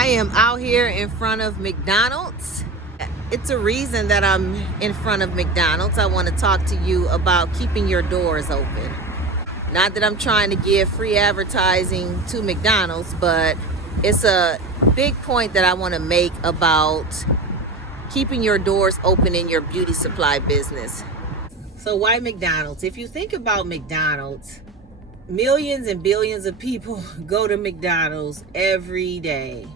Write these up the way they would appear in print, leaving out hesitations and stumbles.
I am out here in front of McDonald's. It's a reason that I'm in front of McDonald's. I want to talk to you about keeping your doors open. Not that I'm trying to give free advertising to McDonald's, but it's a big point that I want to make about keeping your doors open in your beauty supply business. So why McDonald's? If you think about McDonald's, millions and billions of people go to McDonald's every day.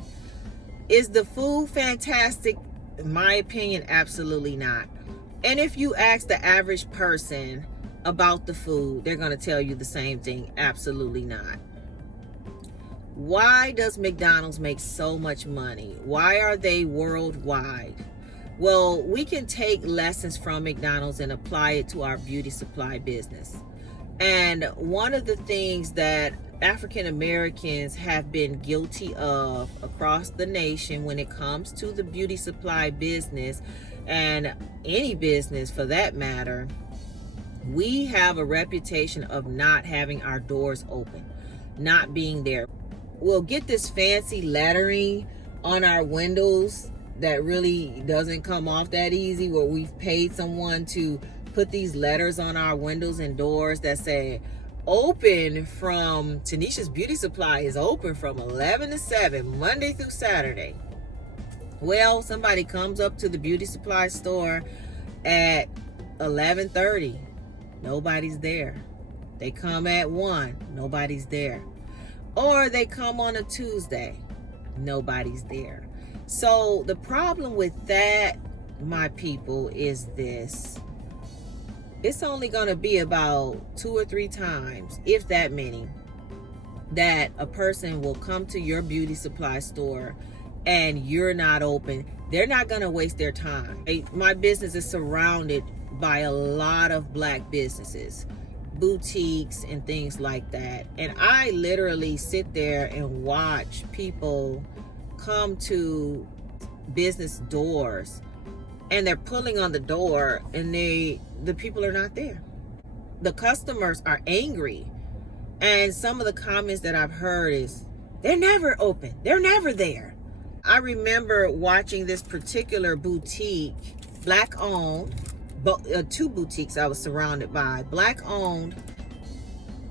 Is the food fantastic? In my opinion, absolutely not. And if you ask the average person about the food, they're going to tell you the same thing. Absolutely not. Why does McDonald's make so much money? Why are they worldwide? Well, we can take lessons from McDonald's and apply it to our beauty supply business. And one of the things that African Americans have been guilty of across the nation when it comes to the beauty supply business, and any business for that matter, we have a reputation of not having our doors open, not being there. We'll get this fancy lettering on our windows that really doesn't come off that easy, where we've paid someone to put these letters on our windows and doors that say open from Tanisha's Beauty Supply is open from 11 to 7 Monday through Saturday. Well, somebody comes up to the beauty supply store at 11:30, nobody's there. They come at 1, nobody's there. Or they come on a Tuesday, nobody's there. So the problem with that, my people, is this: it's only going to be about 2 or 3 times, if that many, that a person will come to your beauty supply store and you're not open. They're not going to waste their time. My business is surrounded by a lot of black businesses, boutiques and things like that. And I literally sit there and watch people come to business doors, and they're pulling on the door, and the people are not there. The customers are angry. And some of the comments that I've heard is, they're never open, they're never there. I remember watching this particular boutique, black owned, 2 boutiques I was surrounded by, black owned.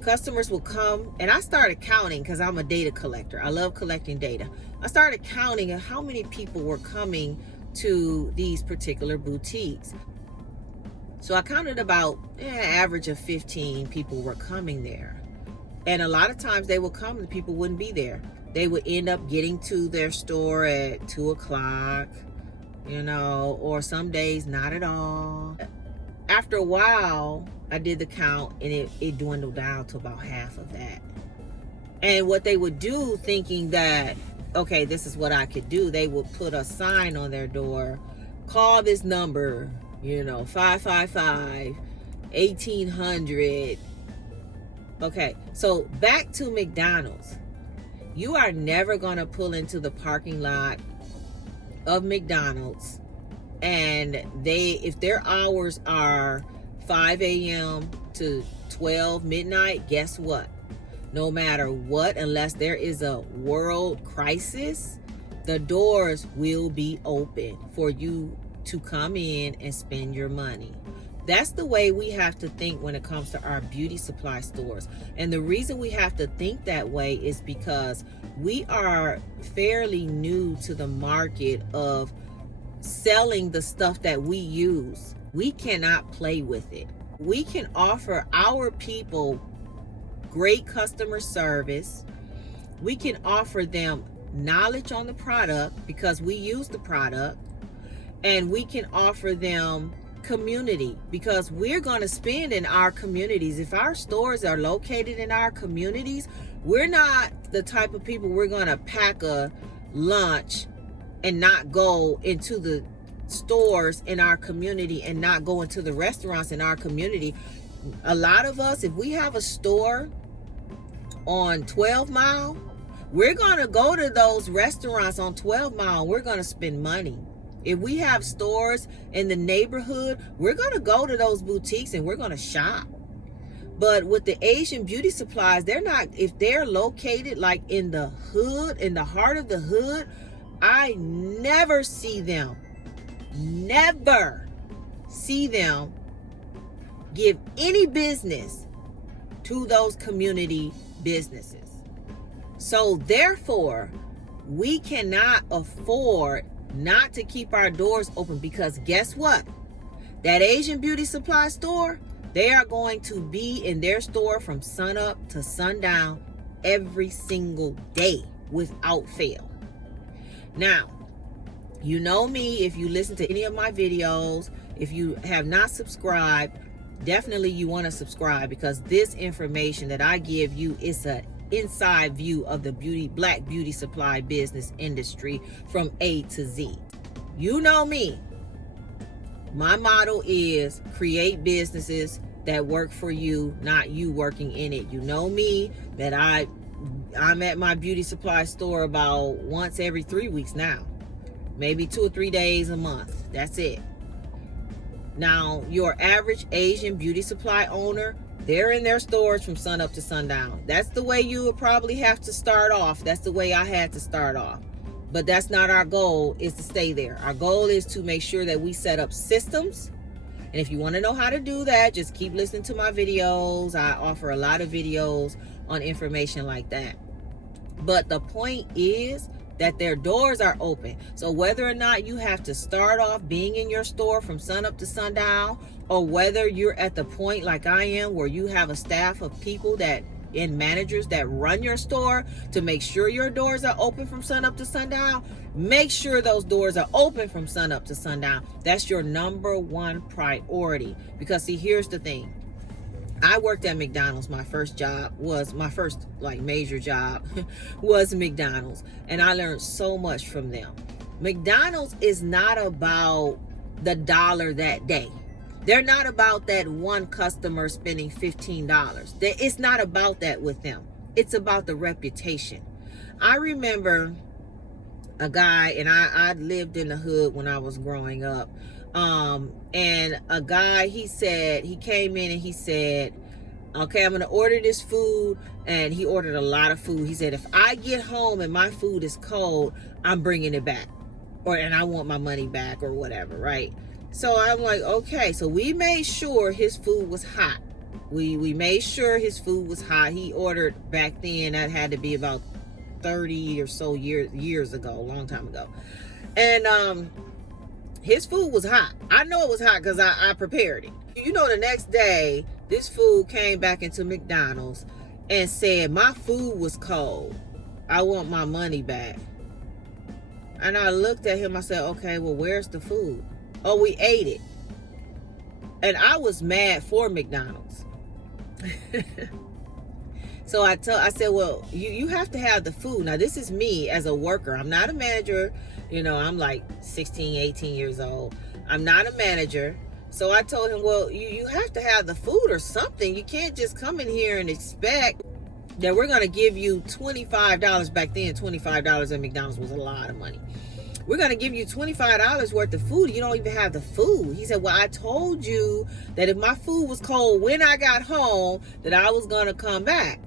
Customers will come, and I started counting because I'm a data collector. I love collecting data. I started counting how many people were coming to these particular boutiques. So I counted about an average of 15 people were coming there. And a lot of times they would come and people wouldn't be there. They would end up getting to their store at 2 o'clock, or some days not at all. After a while, I did the count, and it dwindled down to about half of that. And what they would do, thinking that, okay, this is what I could do, they would put a sign on their door, call this number, 555-1800. Okay, so back to McDonald's. You are never going to pull into the parking lot of McDonald's, and if their hours are 5 a.m. to 12 midnight, guess what? No matter what, unless there is a world crisis, the doors will be open for you to come in and spend your money. That's the way we have to think when it comes to our beauty supply stores. And the reason we have to think that way is because we are fairly new to the market of selling the stuff that we use. We cannot play with it. We can offer our people great customer service. We can offer them knowledge on the product because we use the product, and we can offer them community because we're going to spend in our communities. If our stores are located in our communities, we're not the type of people we're going to pack a lunch and not go into the stores in our community and not go into the restaurants in our community. A lot of us, if we have a store on 12 Mile, we're going to go to those restaurants on 12 Mile. We're going to spend money. If we have stores in the neighborhood, we're going to go to those boutiques and we're going to shop. But with the Asian beauty supplies, they're not, if they're located like in the hood, in the heart of the hood, I never see them give any business to those community businesses. So therefore, we cannot afford not to keep our doors open, because guess what? That Asian beauty supply store, they are going to be in their store from sunup to sundown every single day without fail. Now, you know me, if you listen to any of my videos, if you have not subscribed, definitely you want to subscribe, because this information that I give you is an inside view of the black beauty supply business industry from A to Z. You know me. My motto is create businesses that work for you, not you working in it. You know me, that I'm at my beauty supply store about once every 3 weeks now. Maybe 2 or 3 days a month. That's it. Now, your average Asian beauty supply owner, they're in their stores from sun up to sundown. That's the way you would probably have to start off. That's the way I had to start off. But that's not our goal, is to stay there. Our goal is to make sure that we set up systems. And if you want to know how to do that, just keep listening to my videos. I offer a lot of videos on information like that. But the point is that their doors are open. So whether or not you have to start off being in your store from sun up to sundown, or whether you're at the point like I am where you have a staff of people and managers that run your store to make sure your doors are open from sun up to sundown, make sure those doors are open from sun up to sundown. That's your number one priority. Because see, here's the thing. I worked at McDonald's. My first major job was McDonald's. And I learned so much from them. McDonald's is not about the dollar that day. They're not about that one customer spending $15. It's not about that with them. It's about the reputation. I remember a guy, and I lived in the hood when I was growing up. And a guy, he came in and he said, okay, I'm going to order this food. And he ordered a lot of food. He said, if I get home and my food is cold, I'm bringing it back. And I want my money back or whatever, right? So I'm like, okay. So we made sure his food was hot. We made sure his food was hot. He ordered back then, that had to be about 30 or so years ago, a long time ago. And his food was hot. I know it was hot because I prepared it. You know, the next day, this food came back into McDonald's and said, my food was cold. I want my money back. And I looked at him. I said, okay, well, where's the food? Oh, we ate it. And I was mad for McDonald's. So I said, well, you have to have the food. Now, this is me as a worker. I'm not a manager. You know, I'm like 16, 18 years old. I'm not a manager. So I told him, well, you have to have the food or something. You can't just come in here and expect that we're going to give you $25. Back then, $25 at McDonald's was a lot of money. We're going to give you $25 worth of food. You don't even have the food. He said, well, I told you that if my food was cold when I got home, that I was going to come back.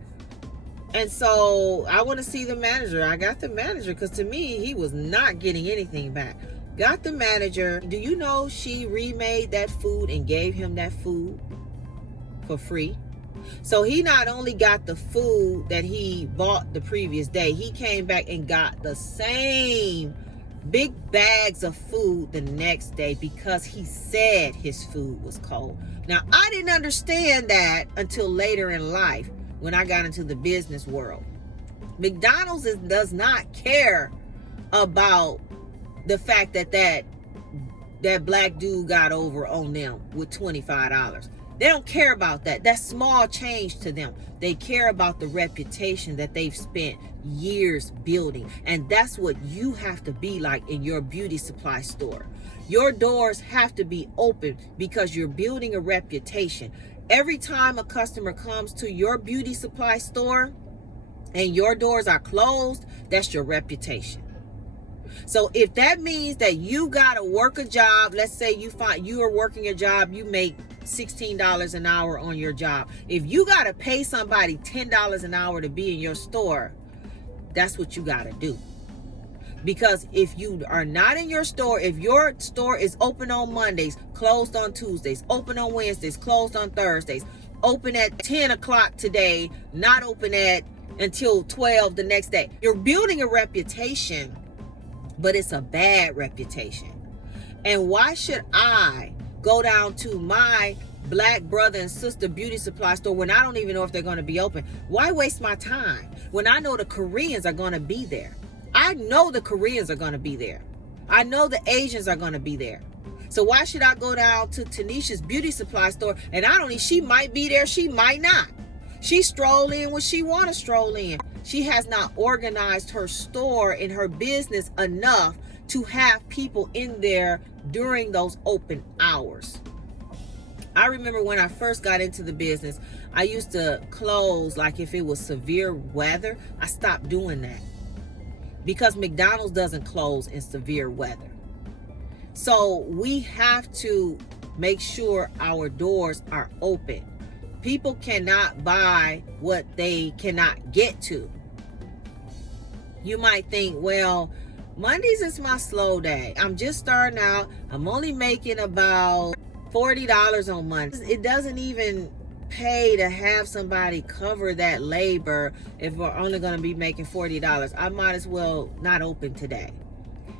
And so I want to see the manager. I got the manager, because to me, he was not getting anything back. Got the manager. Do you know she remade that food and gave him that food for free? So he not only got the food that he bought the previous day, he came back and got the same big bags of food the next day because he said his food was cold. Now, I didn't understand that until later in life when I got into the business world. McDonald's does not care about the fact that black dude got over on them with $25. They don't care about that. That's small change to them. They care about the reputation that they've spent years building. And that's what you have to be like in your beauty supply store. Your doors have to be open because you're building a reputation. Every time a customer comes to your beauty supply store and your doors are closed, that's your reputation. So if that means that you got to work a job, let's say you are working a job, you make $16 an hour on your job. If you got to pay somebody $10 an hour to be in your store, that's what you got to do. Because if you are not in your store, if your store is open on Mondays, closed on Tuesdays, open on Wednesdays, closed on Thursdays, open at 10 o'clock today, not open until 12 the next day, you're building a reputation, but it's a bad reputation. And why should I go down to my black brother and sister beauty supply store when I don't even know if they're going to be open? Why waste my time when I know the Koreans are going to be there? I know the Koreans are going to be there. I know the Asians are going to be there. So why should I go down to Tanisha's beauty supply store and she might be there, she might not. She stroll in when she want to stroll in. She has not organized her store and her business enough to have people in there during those open hours. I remember when I first got into the business, I used to close like if it was severe weather. I stopped doing that because McDonald's doesn't close in severe weather. So we have to make sure our doors are open. People cannot buy what they cannot get to. You might think, well, Mondays is my slow day. I'm just starting out. I'm only making about $40 on Mondays. It doesn't even pay to have somebody cover that labor if we're only going to be making $40. I might as well not open today.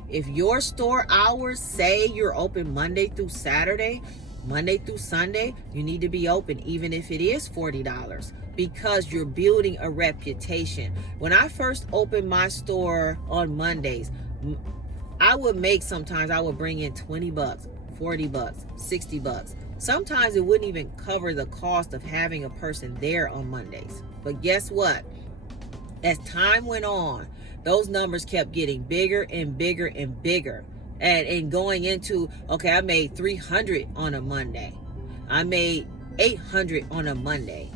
If your store hours say you're open Monday through Saturday, Monday through Sunday, you need to be open even if it is $40 because you're building a reputation. When I first opened my store on Mondays, I would bring in $20, $40, $60. Sometimes it wouldn't even cover the cost of having a person there on Mondays. But guess what? As time went on, those numbers kept getting bigger and bigger and bigger. And going into, okay, I made $300 on a Monday. I made $800 on a Monday.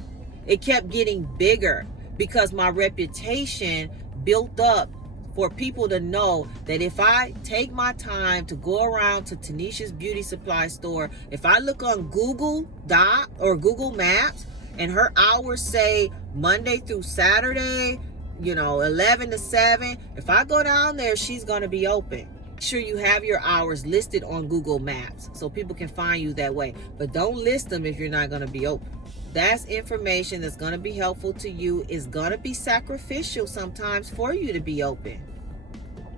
It kept getting bigger because my reputation built up for people to know that if I take my time to go around to Tanisha's beauty supply store, if I look on Google or Google Maps and her hours say Monday through Saturday, 11 to 7, if I go down there, she's going to be open. Make sure you have your hours listed on Google Maps so people can find you that way. But don't list them if you're not going to be open. That's information that's going to be helpful to you. It's going to be sacrificial sometimes for you to be open.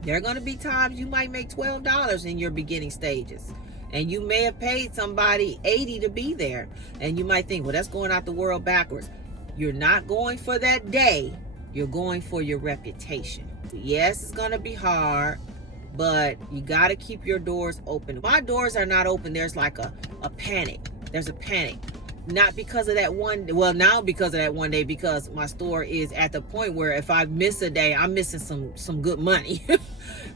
There are going to be times you might make $12 in your beginning stages. And you may have paid somebody $80 to be there. And you might think, well, that's going out the world backwards. You're not going for that day. You're going for your reputation. Yes, it's going to be hard, but you got to keep your doors open. My doors are not open. There's like a panic. There's a panic. Not because of that one, well, now because of that one day, because my store is at the point where if I miss a day, I'm missing some good money.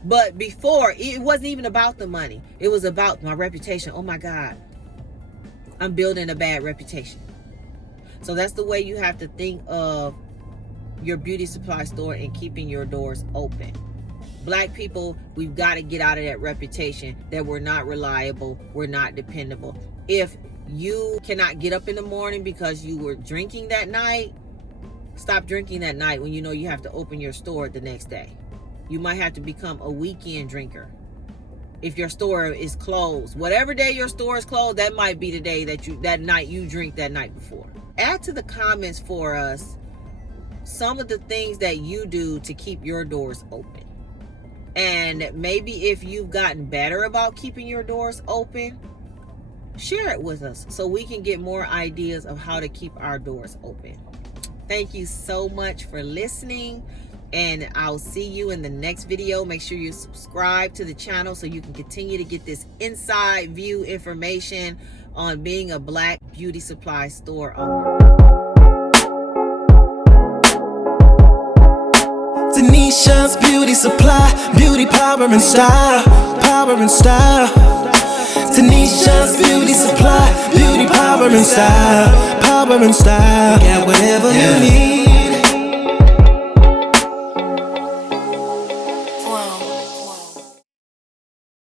But before, it wasn't even about the money. It was about my reputation. Oh my God, I'm building a bad reputation. So that's the way you have to think of your beauty supply store and keeping your doors open. Black people, we've got to get out of that reputation that we're not reliable, we're not dependable. If you cannot get up in the morning because you were drinking that night, stop drinking that night when you know you have to open your store the next day. You might have to become a weekend drinker. If your store is closed, whatever day your store is closed, that might be the day that night you drink that night before. Add to the comments for us some of the things that you do to keep your doors open. And maybe if you've gotten better about keeping your doors open, share it with us so we can get more ideas of how to keep our doors open. Thank you so much for listening, and I'll see you in the next video. Make sure you subscribe to the channel so you can continue to get this inside view information on being a Black beauty supply store owner. Tanisha's beauty supply, beauty power and style, power and style. Tanisha's beauty supply, beauty power and style, power and style. Got whatever you need.